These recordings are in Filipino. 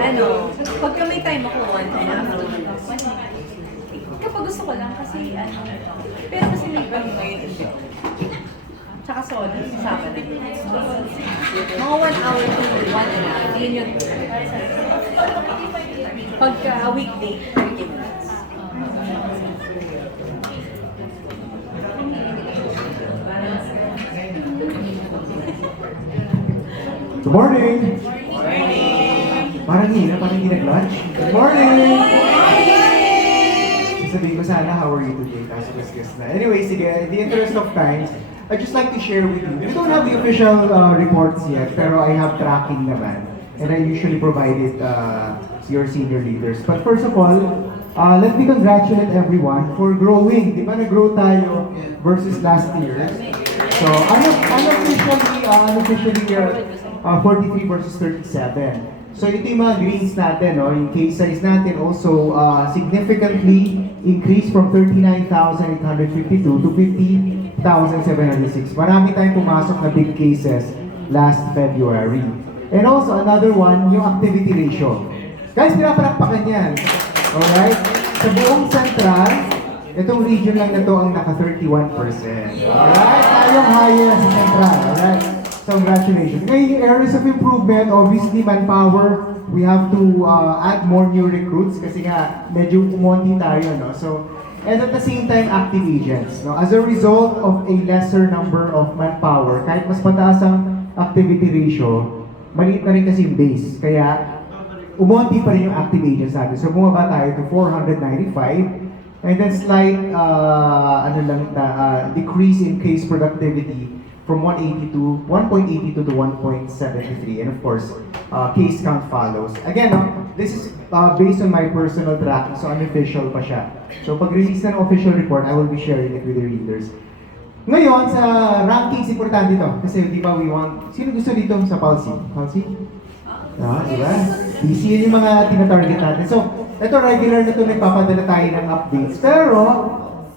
Ano, pagka may time ako, one and a half, kapag gusto ko lang kasi ano, pero kasi may pag ngayon hindi. Tsaka solo, kasama na. Mga 1 hour to 1 and a half, yun yun. Pagka weekday, 30 minutes. Good morning! Parang hindi nag-lunch. Good morning! Sabihin ko sana, how are you today? Kaso guess na. Anyway, sige, in the interest of time, I'd just like to share with you. We don't have the official reports yet, pero I have tracking naman. And I usually provide it to your senior leaders. But first of all, let me congratulate everyone for growing. Di ba nag-grow tayo versus last year? So, unofficially, 43 versus 37. So ito yung mga greens natin, no? Yung case size natin also significantly increased from 39,852 to 50,706. Marami tayong pumasok na big cases last February. And also another one, yung activity ratio. Guys, pinapalakpakan yan. Alright? Sa buong Central, itong region lang na to ang naka 31%. Alright? Tayong higher sa Central. Alright? Congratulations. Ngayon, areas of improvement, obviously manpower, we have to add more new recruits kasi nga medyo umonti tayo, no? So, and at the same time, active agents. No? As a result of a lesser number of manpower, kahit mas mataas ang activity ratio, maliit na rin kasi yung base. Kaya, umonti pa rin yung active agents natin. So, bumaba tayo to 495. And then slight decrease in case productivity from 1.82 to 1.73, and of course, case count follows. Again, this is based on my personal tracking, so unofficial pa siya. So pag-release na ng official report, I will be sharing it with the readers. Ngayon, sa rankings, importante ito. Kasi di ba we want, sino gusto dito sa Palsy? Palsy? Diba? Busy yun yung mga tina-target natin. So, ito regular na ito, nagpapadala tayo ng updates. Pero,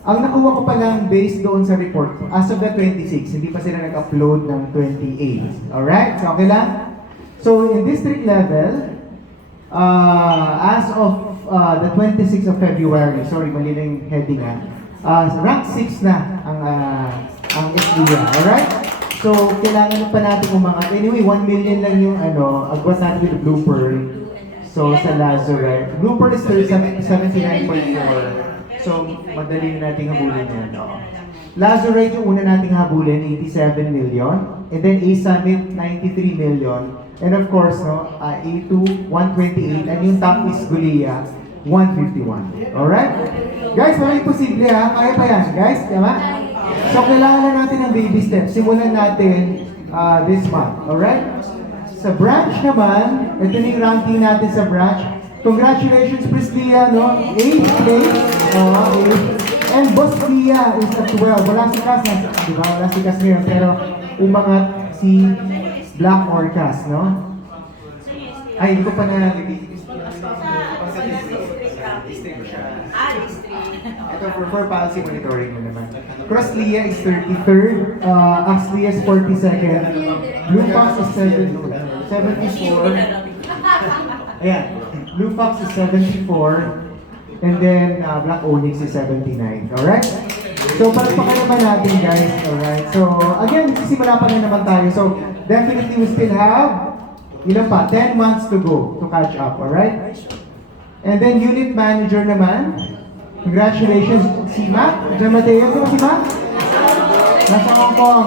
ang nakuha ko pa lang based doon sa report, as of the 26, hindi pa sila nag-upload ng 28. Alright? So, okay lang? So, in district level, as of the 26th of February, sorry, mali na yung heading rank 6 na ang SDA. Alright? So, kailangan pa natin umangat. Anyway, 1 million lang yung agwat natin with the blooper. So, sa Lazarite. Blooper is 79.4. So, madali na nating habulin yan. Lazarite yung una nating habulin, 87 million. And then A-Summit, 93 million. And of course, A2, 128. And yung top is Gulia, 151. Alright? Guys, walang imposible ha. Kaya pa yan. Guys, tama? So, kailangan na natin ng baby steps. Simulan natin this month. Alright? Sa branch naman, ito na yung ranking natin sa branch. Congratulations, Prislia, no? 8 place. 8. And Boss Lia is at 12. Wala si Cass, di ba? Wala si Cass ngayon. Pero umangat si Black Orcas, no? Ay, hindi ko pa na ito for policy monitoring mo naman. Cross Lia is 33rd. Ax Lia is 42nd. Blue Fox is 74. Ayan. Blue Fox is 74, and then Black Onyx is 79. Alright? So, palagpakan naman natin, guys. Alright? So, again, sisimula pa rin naman tayo. So, definitely we still have, 10 months to go to catch up. Alright? And then, unit manager naman. Congratulations, si Mac. Diyan Mateo, si Mac? Nasa Hong Kong.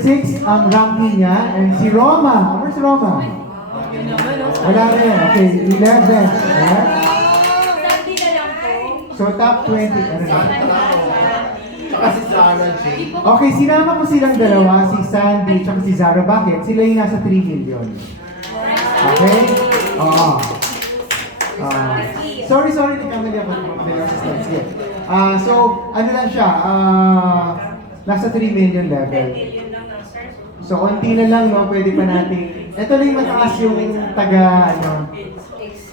6 ang ranking niya. And si Roma. Where's Roma? Wala rin. Okay, 11. Alright? So, top 20. Ano na? Kasi Zara J. Okay, sinama ko silang dalawa, si Sandy at si Zara. Bakit? Sila yung nasa 3 million. Okay? Oo. Sorry, nagkamali ako. So, ano lang siya? Nasa 3 million level. So, konti na lang, no? Pwede pa natin. Ito lang yung mataas yung taga,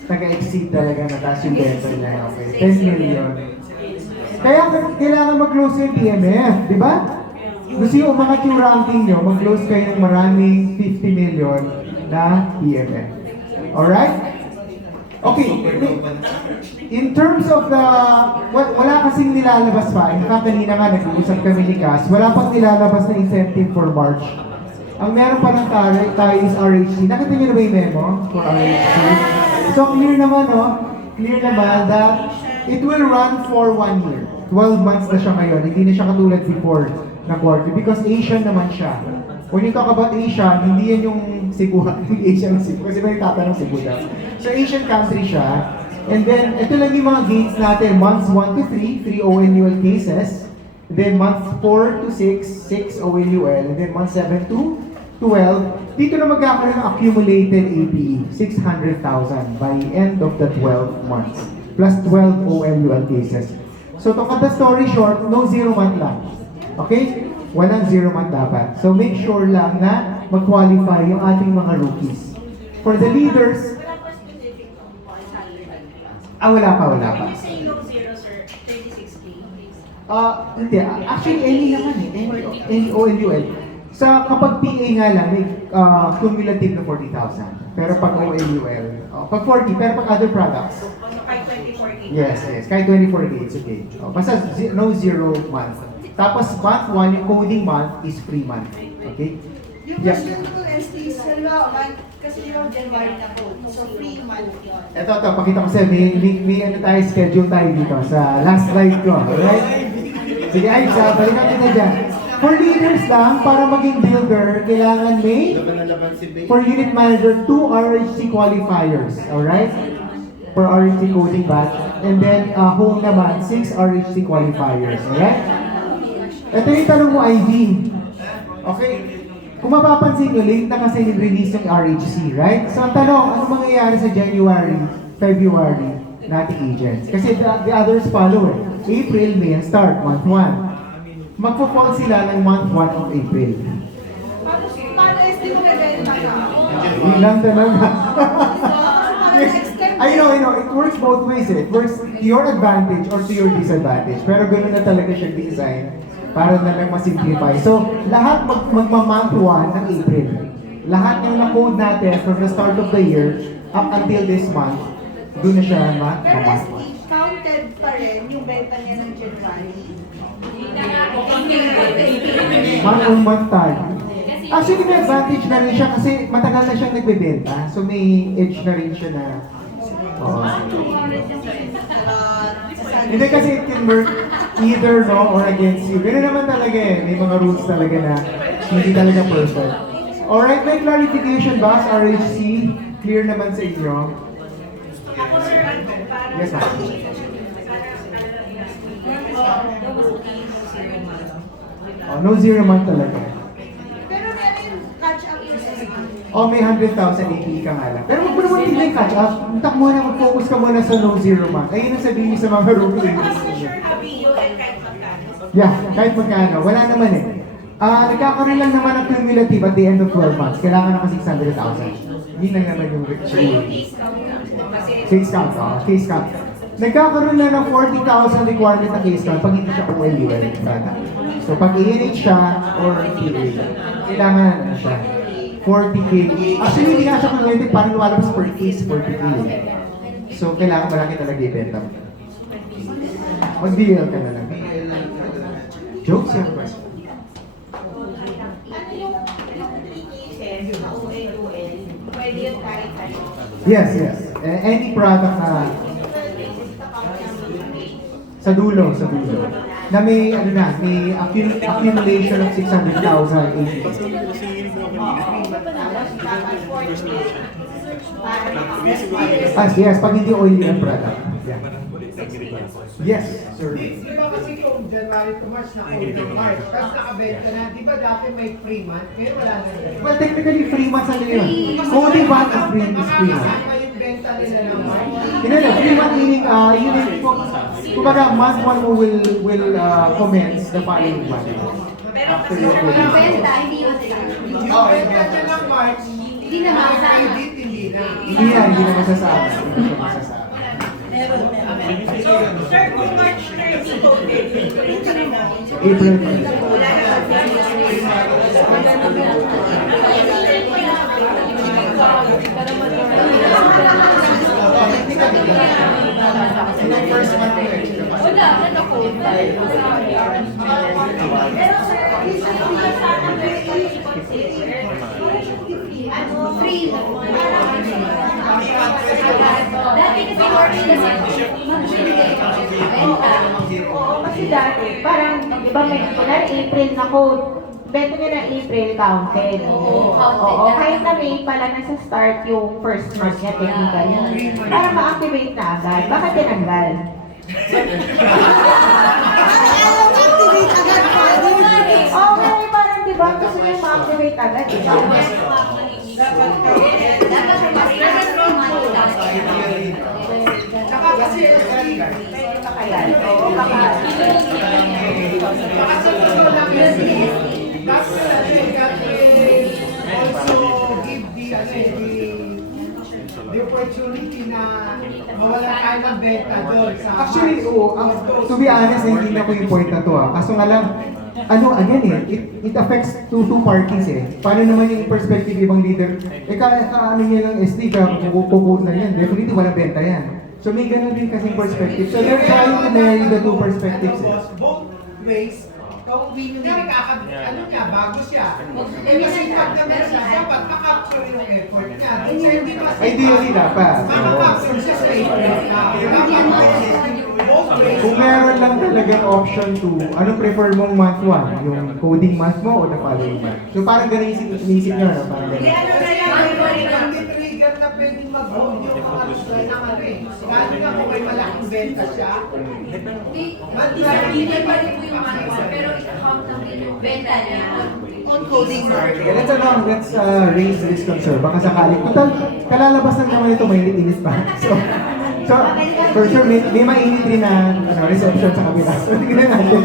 taga-exceed talaga na taas yung benta niya. Okay, 10 million. Kaya kailangan mag-close yung PMF, di ba? Gusto yung umangat yung ranking nyo, mag-close kayo ng maraming 50 million na PMF. Alright? Okay, in terms of the, wala kasing nilalabas pa, kanina nga nag-uusap kami ni Cass, wala pang nilalabas na incentive for March. Ang meron pa ng tayo is RHC. Nakita niyo na ba yung memo for RHC? So clear naman, no? Clear naman that it will run for 1 year. 12 months na siya ngayon. Hindi na siya katulad before na quarter because Asian naman siya. When you talk about Asian, hindi yan yung Cebu, hindi Asian Cebu. Kasi may tatanong Cebu daw. So Asian country siya. And then, ito lang yung mga gates natin. Months 1 to 3, 3 ONUL cases. Then months 4 to 6, 6 ONUL. And then months 7 to 12. Dito na magkakaroon ng accumulated APE, 600,000 by end of the 12 months. Plus 12 ONUL cases. So to cut the story short, no 0 month lang. Okay? Walang 0 month dapat. So make sure lang na mag-qualify yung ating mga rookies. For the leaders, wala pa. When you say low zero, sir, 36K, please. Hindi. Actually, any naman eh. Any OLUL. Kapag PA nga lang, may cumulative na 40,000. Pero pag OLUL, pag 40, pero pag other products, Also, kahit 24K. yes. Kahit 24K, it's okay. Basta no 0 month. Tapos month 1, yung coding month is free month. Okay? Yung Yes. question ko, ST, halimbawa, kasi yung January na po, so free month yun. Ito, pakita ko sa'yo, may ano tayo, schedule tayo dito sa last slide ko. Alright? Sige, ay, balikan kita dyan. For leaders lang, para maging builder, kailangan may, Laban na laban si Bay. for unit manager, 2 RHC qualifiers. Alright? For RHC coding batch. And then, home naman, 6 RHC qualifiers. Alright? Ito yung tanong mo, IV. Okay? Kung mapapansin nyo, late na kasi release yung RHC, right? So ang tanong, ano mangyayari sa January, February nating agents? Kasi the others follow eh. April, May, and start, month 1. Magpo-fall sila ng month 1 of April. Paano ST mo bebenta ka? Yun lang talaga. Para na-extend. I know. It works both ways eh. It works to your advantage or to your disadvantage. Pero ganoon na talaga siya design para na lang masimplify. So, lahat magma-month 1 ng April. Lahat yung na-code natin from the start of the year up until this month, doon na siya Pero ma-month ST, counted pa rin yung benta niya ng January. Month-on-month tayo. Actually, may advantage na rin siya kasi matagal na siyang nagbebenta. So, may edge na rin siya na... Oo. Hindi kasi it can work either no or against you. Ganun naman talaga eh. May mga rules talaga na hindi talaga perfect. Alright, may clarification ba sa RHC? Clear naman sa inyo? Ako, sir, para Yes, ma'am. No 0 month talaga. Pero meron yung catch up yung ST. May 100,000 APE ka nga lang. Pero wag mo naman tignan yung catch up. Muntak muna, mag-focus ka muna sa no 0 month. Ayun ang sabihin niyo sa mga rookie. Mas for sure, happy you and kahit magkano. Yeah, kahit magkano. Wala naman eh. Nagkakaroon lang naman ng cumulative at the end of 12 months. Kailangan naka 600,000. Yun lang naman yung So yung case count lang. Kasi case count. Case count. Nagkakaroon lang ng 40,000 requirement na case count pag hindi siya OLUL. So pag ANH siya or PA, kailangan ano siya. 40K. Actually, hindi nga siya cumulative. Parang lumalabas per case, 40K. So kailangan malaki talaga ibenta mo. Mag-DL ka na lang. Jokes yan ba? ano yung 3 cases na UL, pwede yung kahit ano. Yes. Any product na sa dulo. Na may, may accumulation of 600,000 APE. Yes, pag hindi oily ang product. Yeah. Yes, sir. Di ba kasi kung January to March na ng March, tapos nakabenta na, di ba dati may free month, pero wala na rin. Well, technically, 3 months ano yun. Coding month is free month. Makakasama yung benta nila ng March. Hindi na, 3 month meaning, yun yung, kumbaga, month 1 mo will commence the following month. Pero After kasi your sir, coding. Benta, hindi yun sila. Yung benta niya ng March, Hindi naman. credit, hindi na. na. Hindi na masasabi. Hindi na masasabi. So, sir, kung March 30 voted, April ka rin na. April 1st. Wala na. First month ko eh. Wala, naka-code. Pero sir, sana pwede i-consider. Ano, free. Dati kasi order kasi Oo, kasi dati, parang, di ba may, kunwari April na code, bento nyo na April counted. Oo, counted Oo, na. kahit na May pala nasa start yung first month niya technically. Para ma-activate na agad. Bakit tinanggal? Oo, kasi parang di ba gusto nyo ma-activate agad. Diba? Saka kasi, Pwede pa kaya? Oo, baka. baka sa totoo lang yun, that's also give the opportunity na mawala tayo ng benta doon sa Actually, oo. To be honest, naiintindihan ko yung point na to ah. Kaso nga lang, again it affects two parties eh. Paano naman yung perspective ibang leader? Ano niya lang SD, kukukuha na yan. Definitely walang benta yan. So may ganun din kasing perspective. So they're trying to marry the two perspectives eh. Both ways, kung ano niya, bago siya. Eh, masipag naman siya, dapat makapture yung effort niya. Kung hindi masipag, Ideally dapat. makakapture siya sa effort na. Both ways. Kung meron lang talagang option to, ano prefer mong month 1? Yung coding month mo o the following month? So parang ganun yung inisip nyo, no? Parang Hindi, ganun. ano na lang, hindi trigger na pwedeng mag-hold yung mga gusto ng ano eh. Kahit nga kung may malaking benta siya, Hindi pa rin po yung manual, pero i-count namin yung benta niya on coding. Okay, let's raise this concern. Baka sakali. Total, kalalabas lang naman ito, mainit-init pa. So, for sure, may mainit rin na reception sa kabila. So, tignan natin.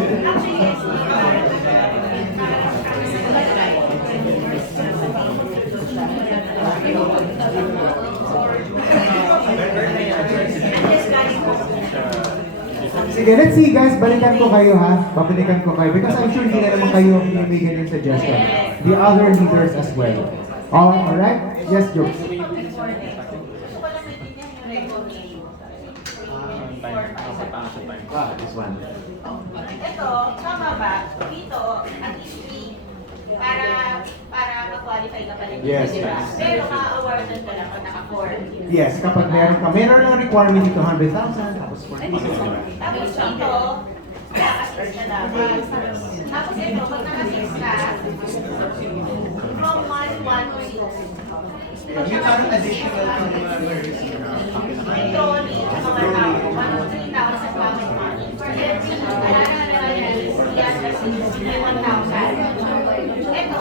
Sige, let's see guys, balikan ko kayo ha. Babalikan ko kayo because I'm sure hindi na naman kayo bibigyan yung suggestion. The other leaders as well. Alright? Yes, jokes. Gusto ko lang maintindihan yung recognition. This one. Ito, tama ba? Dito, at least free. Para mag-qualify ka pa rin. Yes, di ba? yes. Pero ma-awardan ka lang kung naka-4. Yes, kapag meron lang requirement dito 100,000, tapos 40,000. Tapos dito, naka-6 ka dapat. Tapos ito, pag naka-6 ka, from month 1 to 6. Yung parang additional pang mga nurse. Trolley, tsaka 1,000 pocket money. For every may 1,000. Ito,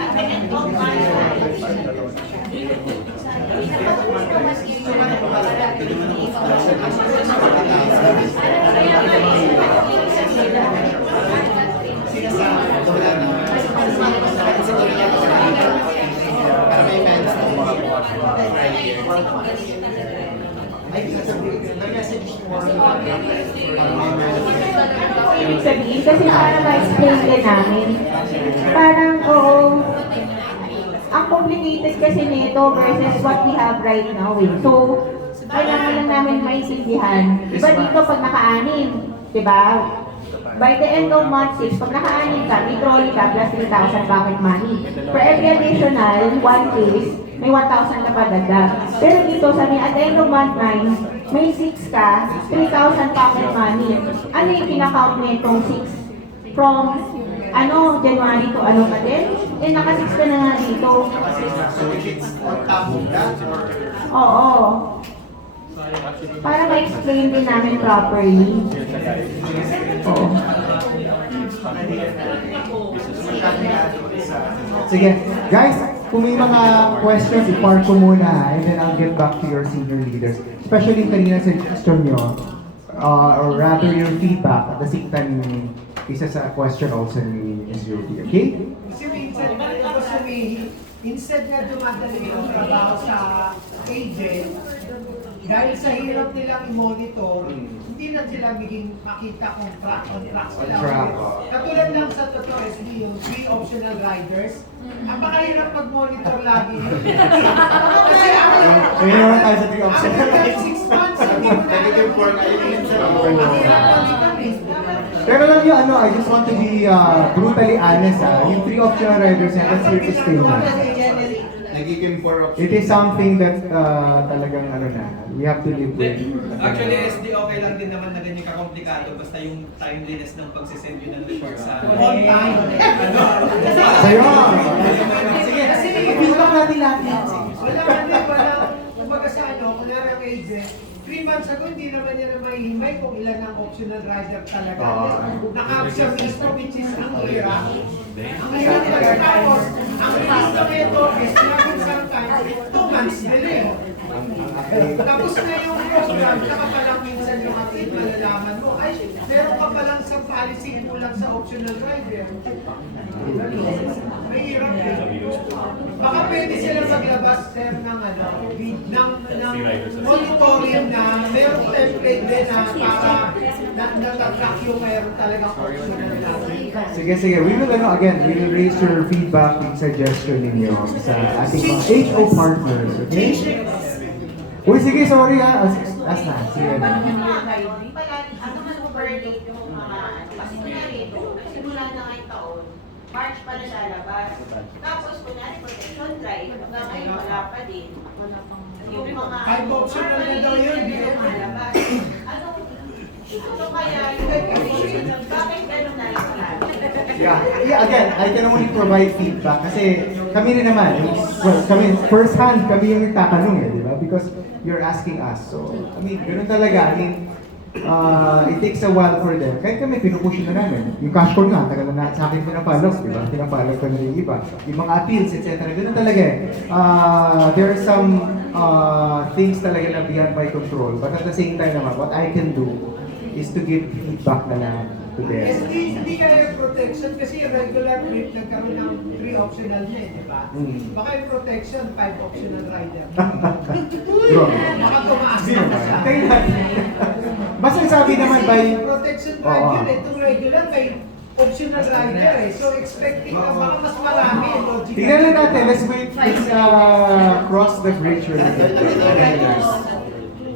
at the end of month, Para may events na mga Ibig sabihin, kasi para ma-explain din namin, parang, oo, ang complicated kasi nito versus what we have right now eh. So, kailangan lang namin maintindihan. Diba dito pag naka-anim, diba? By the end of month 6, pag naka-anim ka, may trolley ka plus 3,000 pocket money. For every additional, one case, may 1,000 ka pa dagdag. Pero dito, sabi at the end of month 9, may 6 ka, 3,000 pocket money. Ano yung kinakount na itong 6? From, January to ano pa din? Eh, naka-6 ka na nga dito. So it's on top of that or Oo. Para ma-explain din namin properly. Oo. Sige, guys, kung may mga questions, i-park ko muna and then I'll get back to your senior leaders. Especially kanina sa question nyo, or rather your feedback at the same time isa sa question also ni Ms. Ruby, okay? kasi minsan, instead na dumadali yung trabaho sa agent, dahil sa hirap nilang i-monitor, hindi na sila makita kung track on track sila. On track. Katulad lang sa totoo SB, yung 3 optional riders, ang pakahirap mag-monitor lagi. Kasi ako, Ngayon naman tayo sa 3 options. after 6 months, hindi mo na Negative 4 kayo minsan. ang hirap balikan eh. Pero lang yung ano, I just want to be brutally honest yung 3 optional riders yan, that's here to stay na. Nagiging 4 options. It is something that talagang ano na, we have to live with. Actually, SD okay lang din naman na ganyan kakomplikado basta yung timeliness ng pagsisend yun ng report sa On time. Sa'yo! Sige, feedback natin lahat yan. Walang, kumbaga sa ano, kunyari ang agent, 3 months ago, hindi naman niya na mahihimay kung ilan ang optional rider talaga. Naka-absorb mismo, which is ang hirap. Ang hirap talaga. Tapos, ang release ng ito is naging sometimes 2 months delay. Tapos na yung program, saka pa lang minsan yung atin, malalaman mo, ay, meron ka palang sa policy kulang sa optional rider. Mahirap eh. Baka pwede sila maglabas sir ng ano, ng monitoring na merong template din na para natatrack yung meron talagang optional rider. Sige, we will ano, again, we will raise your feedback and suggestion ninyo sa ating mga HO partners, okay? Uy, sige, sorry as na, sige na. Ano man mo birthday yung mga ano, kasi kunyari ito, simula na ngayong taon, March pa na siya labas. Tapos kunyari protection drive, hanggang ngayon wala pa din. Yung mga Ay, optional na daw yun, hindi di na malabas. Ano kaya yung bakit ganun na lang Yeah, again, I can only provide feedback kasi kami rin naman, well, kami, first hand, kami yung nagtatanong di ba? Because you're asking us. So, I mean, ganun talaga. I mean, it takes a while for them. Kahit kami, pinupush na namin. Yung cash call nga, tagal na sa akin pinapalog, di ba? Pinapalog ko na yung iba. Yung mga appeals, etc. Ganun talaga there are some things talaga na beyond my control. But at the same time naman, what I can do is to give feedback na lang to them. Hindi kaya yung protection kasi yung regular trip nagkaroon ng 3 optional na di ba? Baka yung protection, 5 optional rider. Bro. Baka tumaas na siya. Basta sabi naman by... Protection drive yun itong regular may optional rider eh. So expecting na baka mas marami logical. Tingnan lang natin, let's wait, let's cross the bridge when we get there.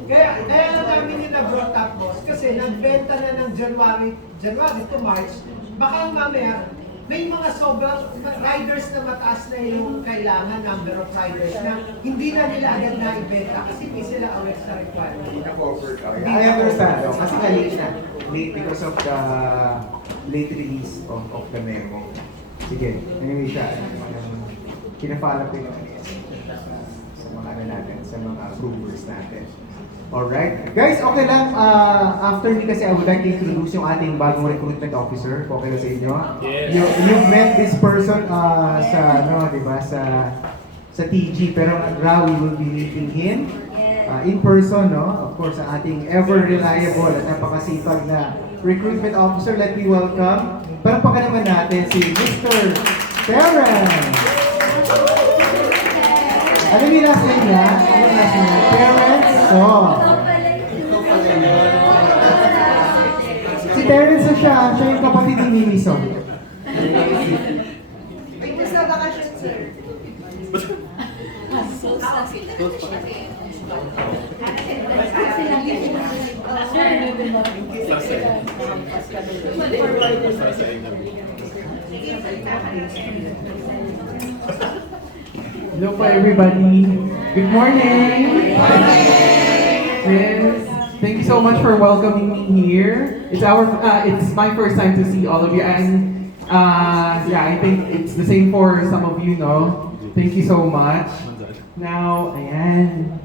Kaya na namin yung na-brought up, boss, kasi nagbenta na ng January to March, baka mamaya, may mga sobrang riders na mataas na yung kailangan, number of riders, na hindi na nila agad na ibenta kasi hindi sila aware sa requirement. I understand, no? Kasi late na. Late because of the late release of the memo. Sige, anyway siya. Kina-follow ko yung sa mga ano natin, sa mga approvers natin. Alright. Guys, okay lang. After me kasi I would like to introduce yung ating bagong recruitment officer. Okay na sa inyo? Yes. You've met this person sa, ano, di ba, sa TG. Pero now we will be meeting him in person, no? Of course, ang ating ever reliable at napakasipag na recruitment officer. Let me welcome. Parang naman natin si Mr. Terrence. Ano yung last name niya? Ano yung last name niya? Terrence. So, si Terrence na siya yung kapatid ni Mimi So. Ay, basta bakasyon, sir. Hello po everybody. Good morning. Yes. Thank you so much for welcoming me here. It's my first time to see all of you, and I think it's the same for some of you, no? Thank you so much. Now, ayan.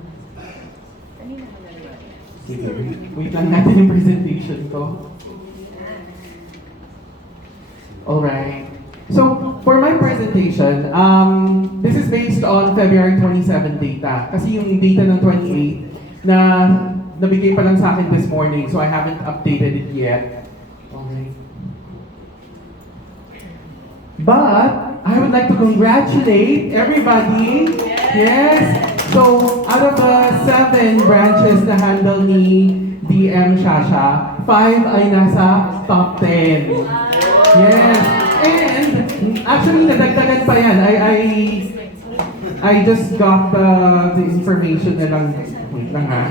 Sige, wait lang natin yung presentation ko. Alright. So, for my presentation, this is based on February 27 data. Kasi yung data ng 28 na nabigay pa lang sa akin this morning, so I haven't updated it yet. Okay. But I would like to congratulate everybody. Yes. So out of the 7 branches na handle ni DM Shasha, 5 ay nasa top 10. Yes. And actually nadagdagan pa yan. I just got the information na lang. Wait lang ha.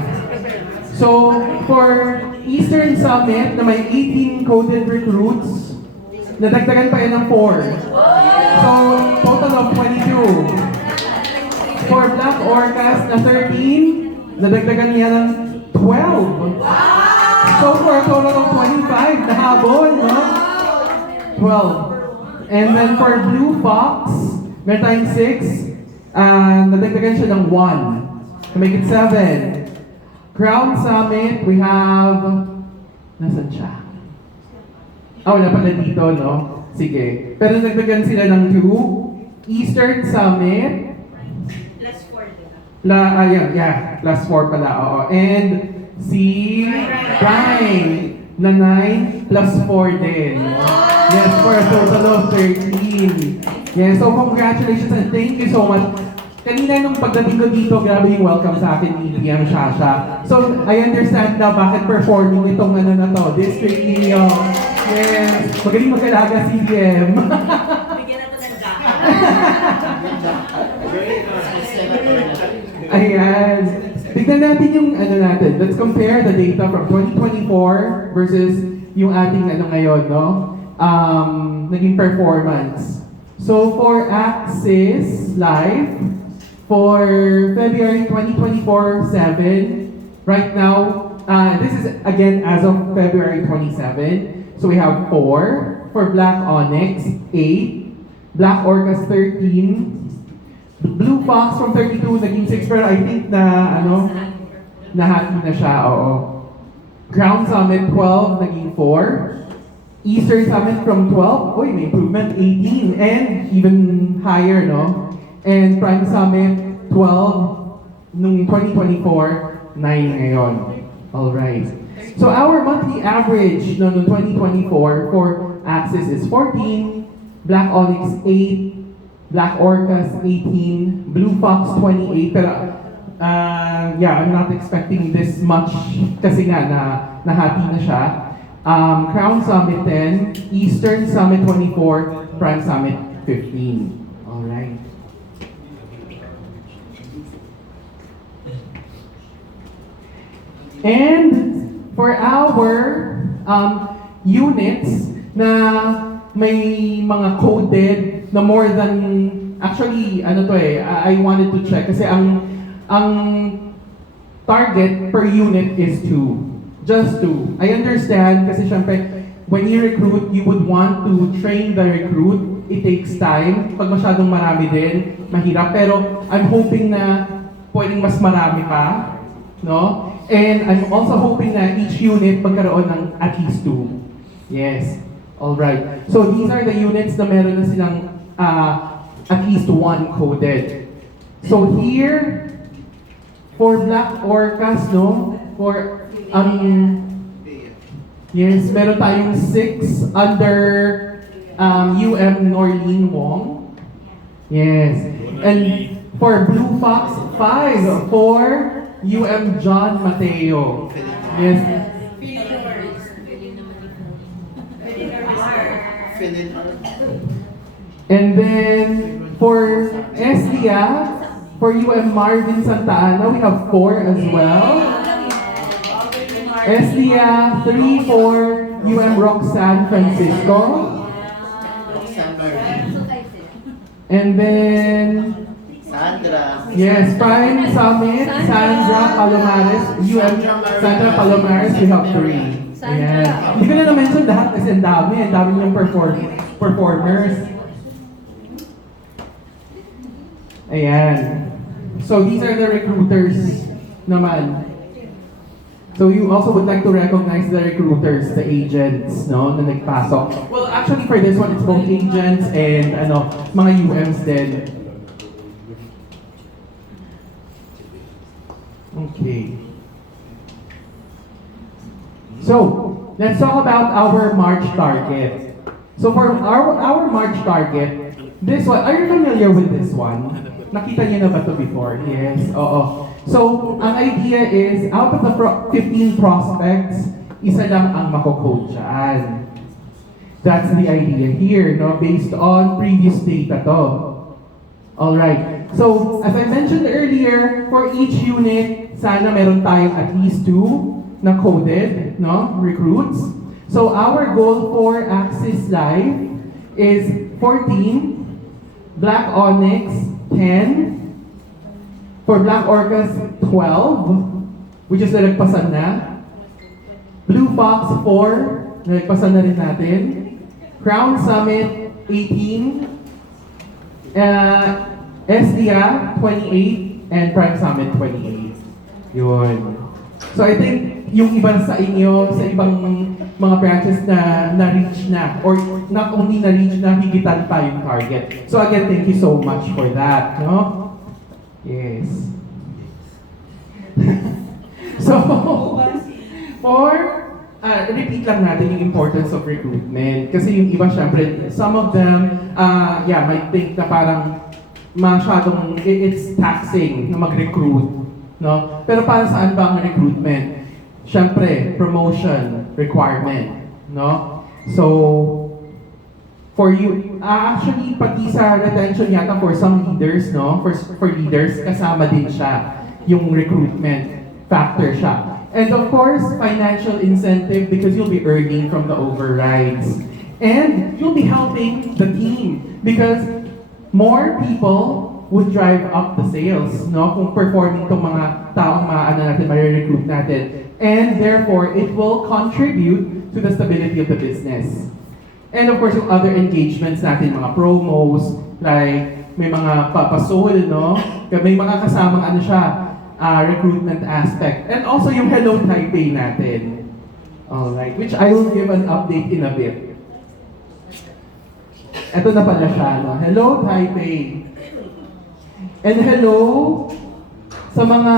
So for Eastern Summit na may 18 coded recruits, nadagdagan pa yan ng 4. So, total of 22. For Black Orcas na 13, nadagdagan niya ng 12. So, for a total of 25, nahabol, no? 12. And then for Blue Fox, meron tayong 6, nadagdagan siya ng 1. To make it 7. Crown Summit, we have, nasan siya? Oh, wala pala dito, no? Sige. Pero nagdagan sila ng 2. Eastern Summit. Plus 4 din. Plus 4 pala, oo. And si Brian na 9 plus 4 din. Yes, for a total of 13. Yes, so congratulations and thank you so much. Kanina nung pagdating ko dito, grabe yung welcome sa akin ni PM Shasha. So, I understand na bakit performing itong ano na to, District Neo. Yes, magaling mag-alaga si PM. Bigyan natin ng jacket. Ayan. Tignan natin yung ano natin. Let's compare the data from 2024 versus yung ating ano ngayon, no? Naging performance. So, for Axis Live, for February 2024, 7. Right now, this is again as of February 27. So we have 4. For Black Onyx, 8. Black Orcas, 13. Blue Fox from 32, naging 6. Pero I think na, na-happy na siya, oo. Crown Summit, 12, naging 4. Eastern Summit from 12, may improvement, 18. And even higher, no? And Prime Summit, 12, nung 2024, 9 ngayon. Alright. So our monthly average noong 2024 for Axis is 14, Black Onyx 8, Black Orcas 18, Blue Fox 28. Pero I'm not expecting this much kasi nga na-happy na siya. Crown Summit 10, Eastern Summit 24, Prime Summit 15. Alright. And for our units na may mga coded na more than, actually, I wanted to check kasi ang target per unit is 2. Just 2. I understand kasi syempre, when you recruit, you would want to train the recruit. It takes time. Pag masyadong marami din, mahirap. Pero I'm hoping na pwedeng mas marami pa. No? And I'm also hoping na each unit magkaroon ng at least 2. Yes. Alright. So these are the units na meron na silang at least 1 coded. So here, for Black Orcas, no? For, yes, meron tayong 6 under UM Norlene Wong. Yes. And for Blue Fox, 5 for UM John Mateo. Yes. And then for SDA, for UM Marvin Santa Ana, we have 4 as well. SDA, 3 for UM Roxanne Francisco. And then Sandra. yes, Prime Summit, Sandra Palomares, UM Sandra Palomares, we have 3. Ayan. Hindi ko na na-mention lahat kasi ang dami ng performers. Ayan. So these are the recruiters naman. So you also would like to recognize the recruiters, the agents, no, na nagpasok. Well, actually for this one, it's both agents and mga UMs din. Okay. So, let's talk about our March target. So for our March target, this one, are you familiar with this one? Nakita niyo na ba ito before? Yes, oo. So, ang idea is, out of the 15 prospects, isa lang ang mako-code dyan. That's the idea here, no? Based on previous data to. Alright. So, as I mentioned earlier, for each unit, sana meron tayong at least 2 na coded, no? Recruits. So, our goal for Axis Live is 14, Black Onyx 10, for Black Orcas 12, which is nalagpasan na. Blue Fox 4, nalagpasan na rin natin. Crown Summit 18, SDA 28, and Prime Summit 28. Yun. So I think yung iba sa inyo, sa ibang mga branches na na-reach na, or not only na-reach na, higitan pa yung target. So again, thank you so much for that. No? Yes. So, repeat lang natin yung importance of recruitment. Kasi yung iba, syempre, some of them, might think na parang masyadong, it's taxing na mag-recruit. No? Pero para saan ba ang recruitment? Syempre, promotion requirement. No? So, for you, actually, pati sa retention yata for some leaders, no? For leaders, kasama din siya. Yung recruitment factor siya. And of course, financial incentive because you'll be earning from the overrides. And you'll be helping the team because more people would drive up the sales, no? Kung performing itong mga taong recruit natin. And therefore, it will contribute to the stability of the business. And of course, yung other engagements natin, mga promos, like may mga papasol, no? May mga kasamang recruitment aspect. And also yung Hello Taipei natin. Alright, which I will give an update in a bit. Ito na pala siya, no? Hello Taipei. And hello sa mga,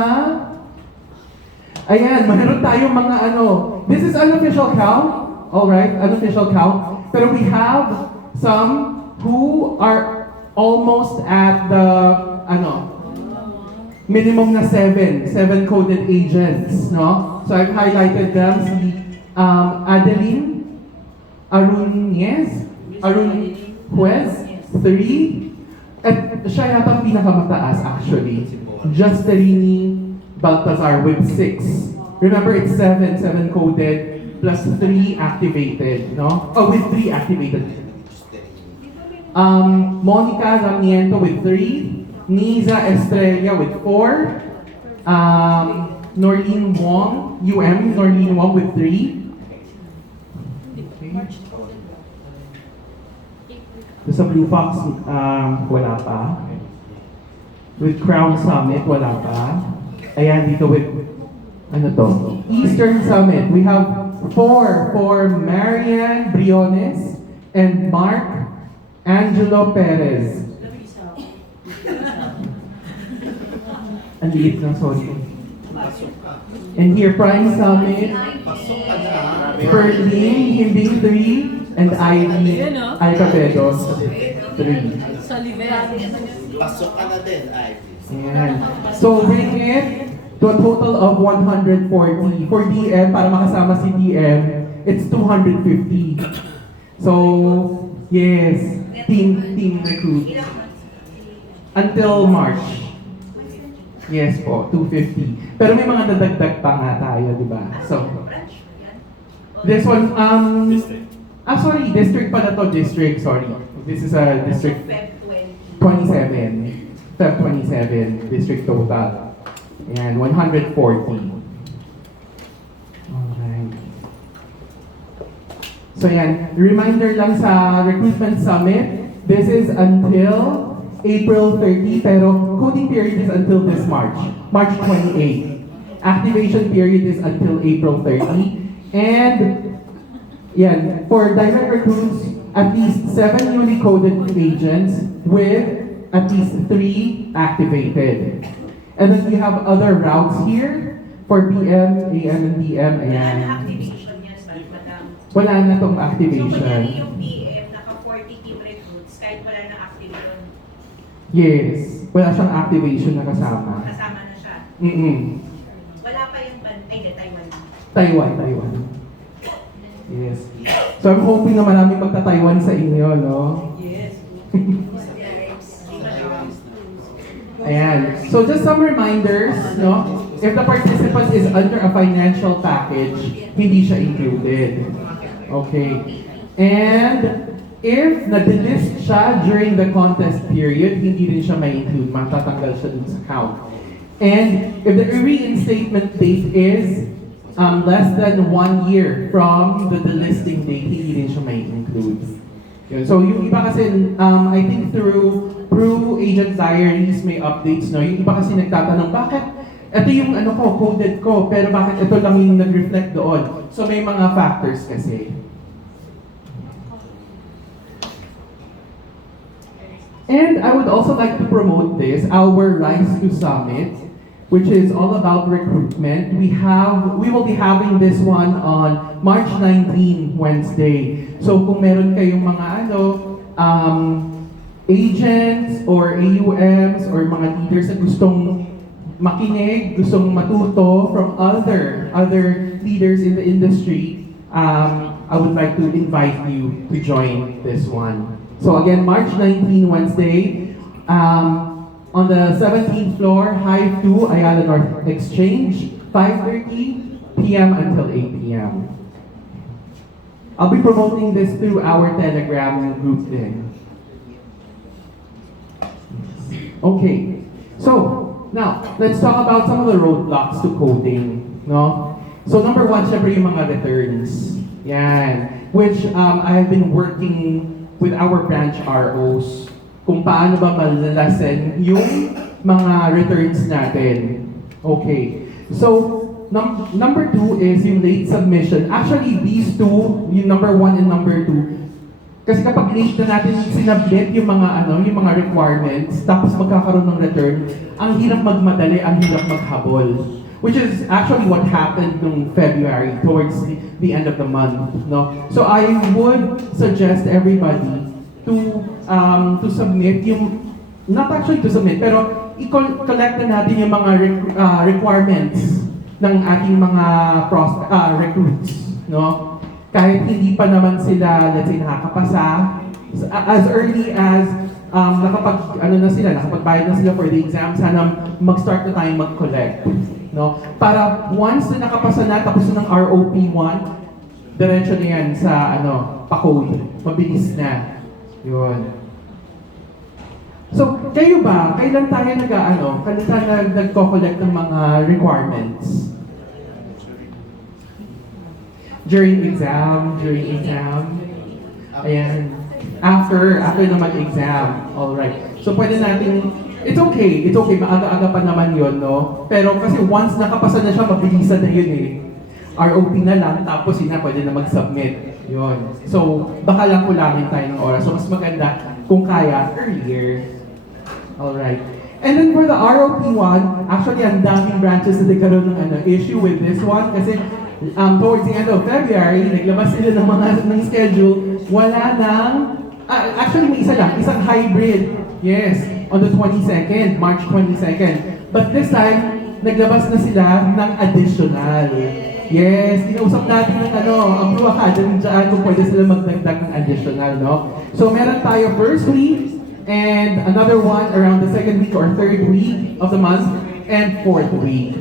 ayan, mayroon tayong mga this is unofficial count, alright, unofficial count. Pero we have some who are almost at the, minimum na 7 coded agents, no? So I've highlighted them, si Adeline Arunez, Juez, 3, at siya yata ang pinakamataas actually. Justerini Baltazar with 6. Remember, it's 7 coded plus 3 activated, no? Oh, with 3 activated. Monica Ramiento with 3. Niza Estrella with 4. Norlene Wong, Norlene Wong with 3. Sa Blue Fox, wala pa. With Crown Summit, wala pa. Ayan, dito with, Eastern Summit. We have 4 for Marian Briones and Mark Angelo Perez. Ang liit ng sorry. And here, Prime Summit, Perlin, Himbing 3, and Ivy Alcabedos 3. Pasok ka na din, Ivy. Ayan. So bring it to a total of 140. For DM, para makasama si DM, it's 250. So, yes, team recruit. Until March. Yes po, 250. Pero may mga dadagdag pa nga tayo, di ba? So, this one, district pala to, sorry. This is a district 27. Feb 27, district total. And 140. Alright. So yan, reminder lang sa recruitment summit, this is until April 30, pero coding period is until this March 28. Activation period is until April 30. And yan, for direct recruits, at least 7 newly coded agents with at least 3 activated. And then we have other routes here for PM, AM, and DM. Ayan. Activation yan, madam. Wala na tong activation. So, yung PM na Yes. Wala siyang activation na kasama. Kasama na siya. Wala pa yung Taiwan. Taiwan. Yes. So I'm hoping na maraming magta-Taiwan sa inyo, no? Yes. Ayan. So just some reminders, no? If the participant is under a financial package, hindi siya included. Okay. And if na-delist siya during the contest period, hindi rin siya may-include. Matatanggal siya dun sa count. And if the reinstatement date is less than 1 year from the delisting date, hindi rin siya may-include. Yun. So yung iba kasi, I think through Agent Diaries may updates, no? Yung iba kasi nagtatanong, bakit ito yung ano ko, coded ko, pero bakit ito lang yung nag-reflect doon? So may mga factors kasi. And I would also like to promote this, our Rise to Summit, which is all about recruitment. We will be having this one on March 19, Wednesday. So kung meron kayong mga agents or AUMs or mga leaders na gustong makinig, gustong matuto from other leaders in the industry, I would like to invite you to join this one. So again, March 19, Wednesday, on the 17th floor, Hive 2, Ayala North Exchange, 5:30 p.m. until 8 p.m. I'll be promoting this through our Telegram group then. Okay, so now, let's talk about some of the roadblocks to coding, no? So number one, syempre yung mga returns. Yan. Which I have been working with our branch ROs kung paano ba malalasen yung mga returns natin. Okay. So, number two is yung late submission. Actually, these two, yung number one and number two, kasi kapag late na natin sinabit yung mga requirements, tapos magkakaroon ng return, ang hirap magmadali, ang hirap maghabol. Which is actually what happened in February, towards the end of the month, no? So I would suggest everybody to submit yung, not actually to submit, pero i-collect na natin yung mga requirements ng ating mga recruits, no? Kahit hindi pa naman sila, let's say, nakakapasa, as early as nakapagbayad na sila for the exam, sana mag-start na tayong mag-collect. No? Para once na nakapasa na, tapos na ng ROP1, diretso na yan sa pa-code. Mabilis na. Yun. So, kayo ba, kailan tayo nagko-collect ng mga requirements? During exam. Ayan. After na mag-exam. Alright. So, pwede natin, it's okay, maaga-aga pa naman yun, no? Pero kasi once nakapasa na siya, mabilisan na yun eh. ROP na lang, tapos yun na, pwede na mag-submit. Yun. So, baka lang kulangin tayo ng oras. So, mas maganda kung kaya, earlier. Alright. And then for the ROP1, actually, ang daming branches na nagkaroon ng issue with this one kasi towards the end of February, naglabas sila ng schedule, wala nang, actually may isa lang, isang hybrid. Yes, on the 22nd, March 22nd. But this time, naglabas na sila ng additional. Yes, kinausap natin ng ang Blue Academy dyan kung pwede sila magdagdag ng additional, no? So meron tayo first week, and another one around the second week or third week of the month, and fourth week.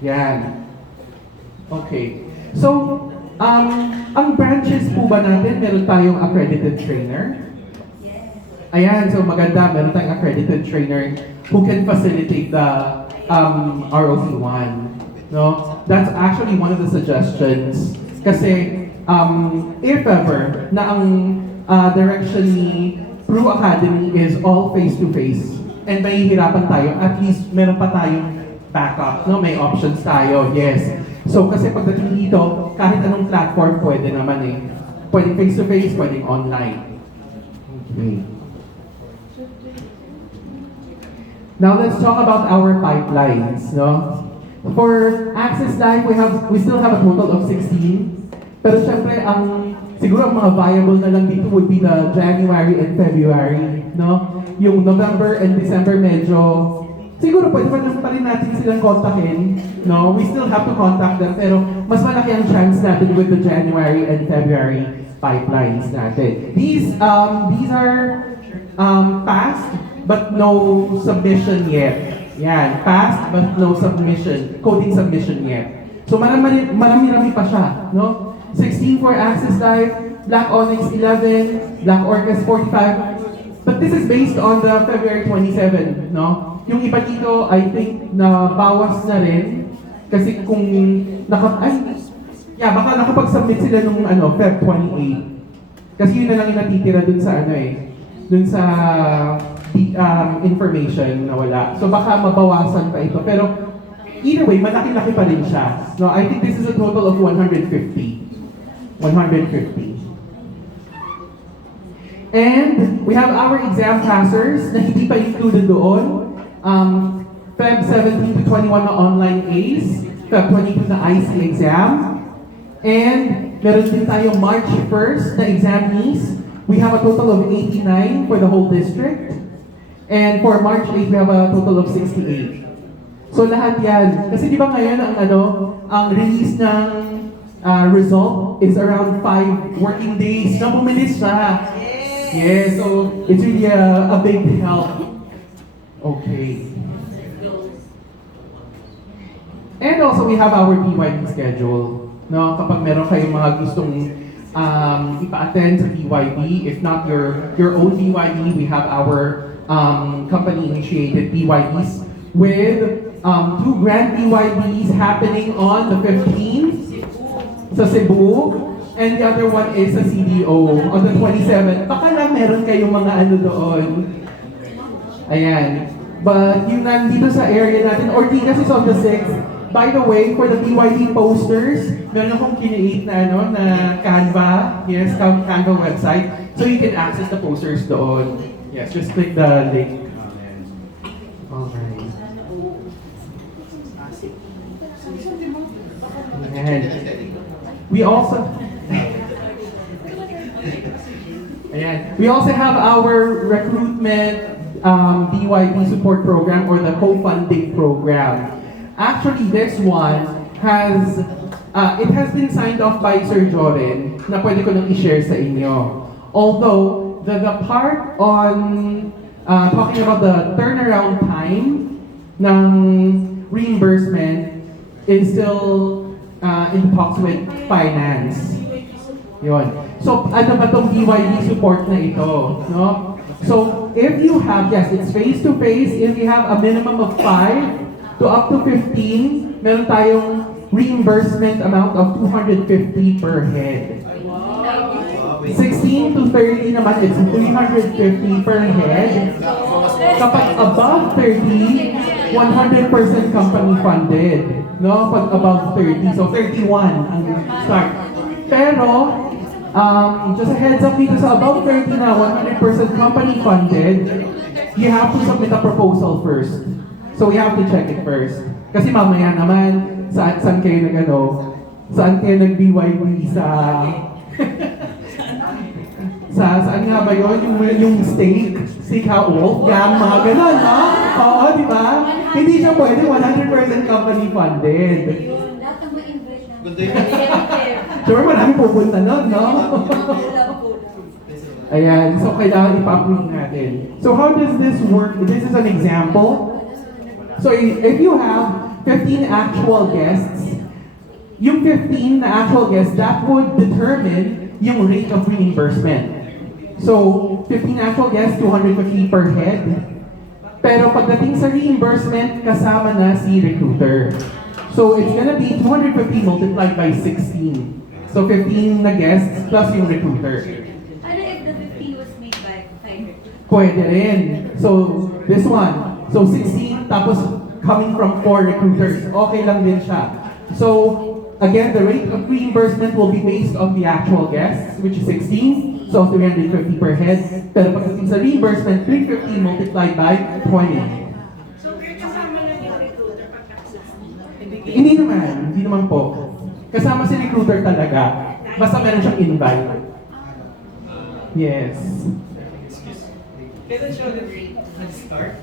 Yan. Okay. So, ang branches po ba natin, meron tayong accredited trainer? Ayan, so maganda, meron tayong accredited trainer who can facilitate the ROP1. No? That's actually one of the suggestions. Kasi, if ever, na ang direction ni True Academy is all face-to-face, and mahihirapan tayo, at least meron pa tayong backup, no? May options tayo, yes. So, kasi pagdating dito, kahit anong platform pwede naman eh. Pwedeng face-to-face, pwedeng online. Okay. Now, let's talk about our pipelines, no? For Access Live, we still have a total of 16. Pero syempre, siguro ang mga viable na lang dito would be the January and February, no? yung November and December medyo, siguro pwede pa rin natin silang kontakin, no? We still have to contact them, pero mas malaki ang chance natin with the January and February pipelines natin. These are passed, but no submission yet. Yan, passed, but no submission, coding submission yet. So marami pa siya, no? 16 for Access Live, Black Onyx 11, Black Orcas 45. But this is based on the February 27, no? Yung iba dito, I think, na bawas na rin. Kasi kung baka nakapag-submit sila nung Feb 28. Kasi yun na lang yung natitira dun sa dun sa information na wala. So baka mabawasan pa ito. Pero either way, malaki-laki pa rin siya. No, I think this is a total of 150. 150. And we have our exam passers na hindi pa included doon. Feb 17 to 21 na online ACE, Feb 22 na IC exam. And meron din tayo March 1st na examees. We have a total of 89 for the whole district. And for March 8, we have a total of 68. So lahat yan. Kasi di ba ngayon ang release ng result is around 5 working days. Na bumilis siya. Yes, so it's really a big help. Okay. And also we have our BYD schedule. No, kapag meron kayong mga gustong ipa-attend sa BYD, if not your own BYD, we have our company-initiated BYDs with 2 grand BYDs happening on the 15th sa Cebu, and the other one is sa CDO on the 27th. Baka lang meron kayong mga doon. Ayan. But yung nandito sa area natin, Ortigas is on the 6th. By the way, for the BYD posters, meron akong kineight na Canva. Yes, Canva website. So you can access the posters doon. Yes, just click the link. Alright. Ayan. We also have our recruitment BYD support program or the co-funding program. Actually, this one has been signed off by Sir Joren na pwede ko nang i-share sa inyo. Although the part on talking about the turnaround time ng reimbursement is still in talks with finance. Yun. So, ano ba tong BYD support na ito? No? So, if you have, yes, it's face-to-face. If you have a minimum of 5 to up to 15, meron tayong reimbursement amount of 250 per head. 16 to 30 naman, it's 350 per head. Kapag above 30, 100% company funded. No? Pag above 30, so 31 ang start. Pero, just a heads up dito sa above 30 na 100% company funded, you have to submit a proposal first. So we have to check it first. Kasi mamaya naman, saan kayo saan kayo nag-BYD sa... saan nga ba yun? Yung steakhouse, Wolfgang, mga gano'n, no? Oo, di ba? Hindi siya pwede 100% company funded. Sure, marami pupunta nun, no? Ayan, so kailangan ipa-approve natin. So how does this work? This is an example. So if you have 15 actual guests, yung 15 na actual guests, that would determine yung rate of reimbursement. So, 15 actual guests, 250 per head. Pero pagdating sa reimbursement, kasama na si recruiter. So, it's gonna be 250 multiplied by 16. So, 15 na guests plus yung recruiter. Ano if the 15 was made by 5? Pwede rin. So, this one. So, 16 tapos coming from 4 recruiters. Okay lang din siya. So, again, the rate of reimbursement will be based on the actual guests, which is 16. So, 350 per head. Pero pagdating sa reimbursement, 350 multiplied by 20. So, kasama lang yung recruiter pag nakasama? Hindi naman po. Kasama si recruiter talaga. Basta meron siyang invite. Yes. Kailan siya nag-rate nag-start?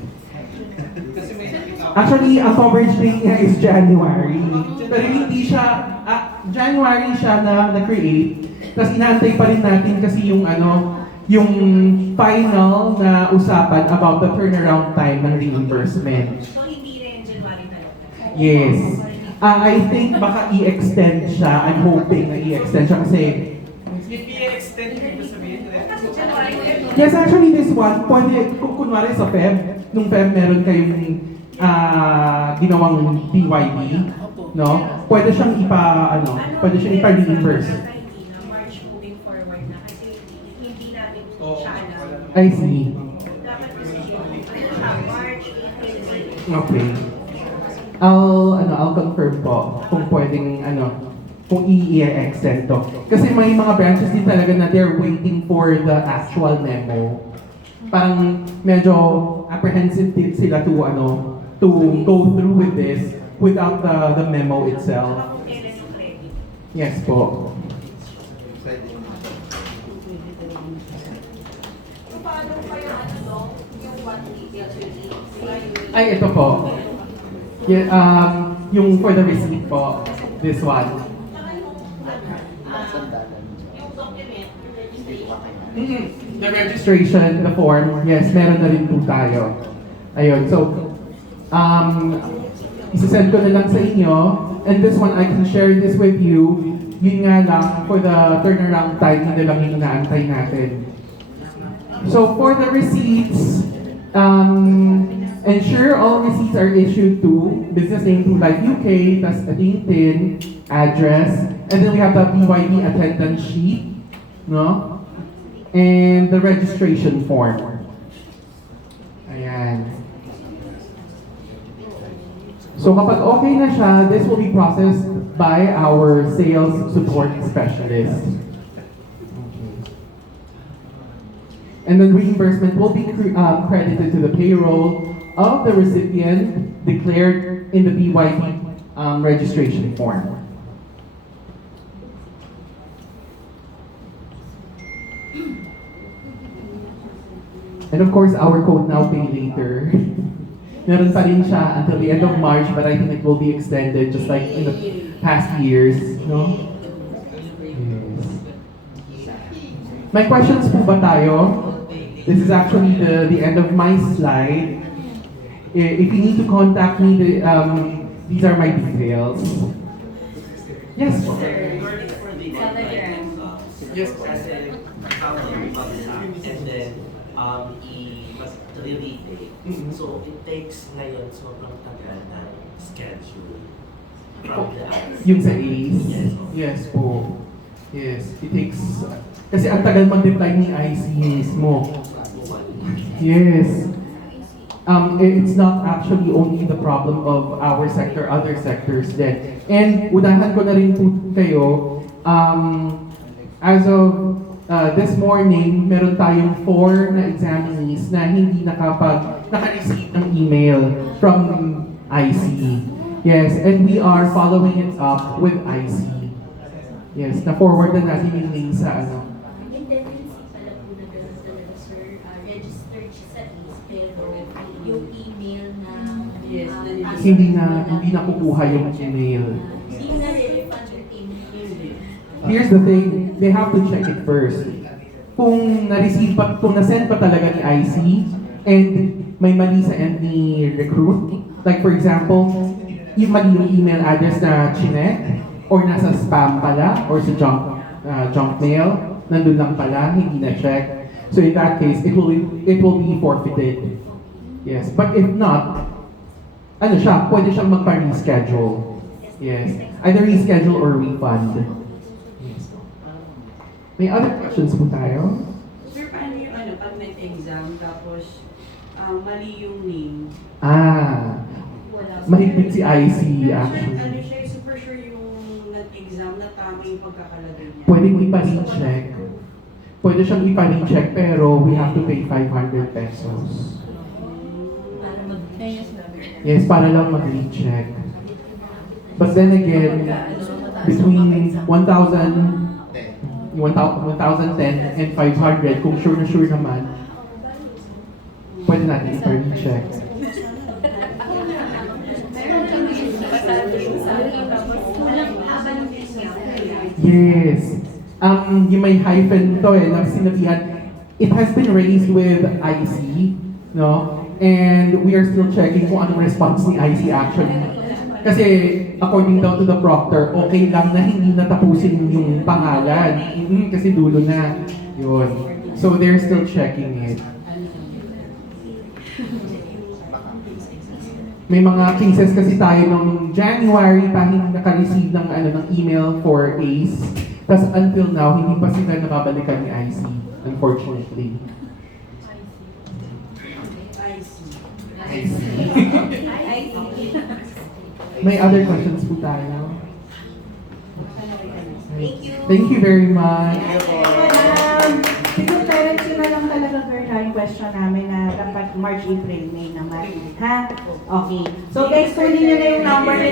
Kasi may nakita ako. Actually, ang coverage date niya is January. Pero hindi siya, January siya na-create. Tapos inaantay pa rin natin kasi yung yung final na usapan about the turnaround time ng reimbursement. So, hindi rin January na lang. Yes. I think baka i-extend siya. I'm hoping na i-extend siya kasi If i-extend, ibig sabihin na Kasi January yes, actually this one, pwede, kung kunwari sa Feb, nung Feb meron kayong ginawang BYB, no? Pwede siyang pwede siyang ipa-reimburse. March moving forward na kasi hindi natin siya alam. I see. Dapat kasi yung March, April, Okay. I'll confirm po kung pwedeng kung i-extend to. Kasi may mga branches din talaga na they're waiting for the actual memo. Parang medyo apprehensive din sila to go through with this without the memo itself. baka kung kailan yung ready. Yes po. So, paano pa yung what details you need? Ay, ito po. Yung for the receipt po. This one. Saka yung document, registration. The registration, the form, yes, meron na rin po tayo. Ayun, so, isasend ko na lang sa inyo, and this one, I can share this with you. Yun nga lang, for the turnaround time, yun na lang yung inaantay natin. So, for the receipts, ensure all receipts are issued to business name to Life UK, tas LinkedIn, address, and then we have the BYB attendance sheet, no? And the registration form. Ayan. So kapag okay na siya, this will be processed by our sales support specialist. Okay. And then reimbursement will be credited to the payroll of the recipient declared in the BYB registration form. And of course, our code now pay later. Meron pa rin siya until the end of March, but I think it will be extended just like in the past years, no? Yes. May questions po ba tayo? This is actually the end of my slide. If you need to contact me, these are my details. Yes. Yes, kasi and then mas re-retake. So it takes ngayon sobrang tagal na schedule from the Yung sa ACE? Yes. Yes po. Yes, it takes... Kasi ang tagal mag-reply ni IC mismo. Yes. It's not actually only the problem of our sector, other sectors din. And unahan ko na rin po kayo, as of this morning, meron tayong 4 na examinees na hindi naka-receive ng email from IC. Yes, and we are following it up with IC. Yes, na-forward na natin yung link sa May tendency pala po na gano'n talaga, sir. Registered siya sa ACE, pero yung email na... hindi na kukuha yung email. Hindi na relevant yung email. Here's the thing, they have to check it first. Kung na-send pa talaga ni IC, and may mali sa end ni recruit, like for example, yung mali yung email address na chinek, or nasa spam pala, or sa junk mail, nandun lang pala, hindi na check. So in that case, it will be forfeited. Yes, but if not, pwede siyang magpa-reschedule. Yes, either reschedule or refund. Yes. May other questions po tayo? Sir, paano yung pag nag-exam tapos mali yung name? Mahigpit si IC Pero actually. sir, siya, super sure yung nag-exam na tama yung pagkakalagay niya. Pwedeng ipa-recheck. Pwede siyang ipa-recheck pero we have to pay 500 pesos. Para mag-fayos na. Yes, para lang mag-recheck. But then again, between 1,010 and 500, kung sure na sure naman, pwede natin i-recheck. Yes. Yung may hyphen to na sinabihan, it has been raised with IC, no? And we are still checking kung anong response ni IC actually. Kasi according daw to the proctor, okay lang na hindi natapusin yung pangalan. Kasi dulo na. Yun. So they're still checking it. May mga cases kasi tayo nung January pa hindi naka-receive ng email for ACE. Tapos until now, hindi pa sila nakabalikan ni IC, unfortunately. IC. May other questions po tayo? Thank you very much. Siguro parents yun na lang talaga girl yung question namin na dapat March, April, May naman. Ha? Okay. So guys, kunin nyo na yung number nito.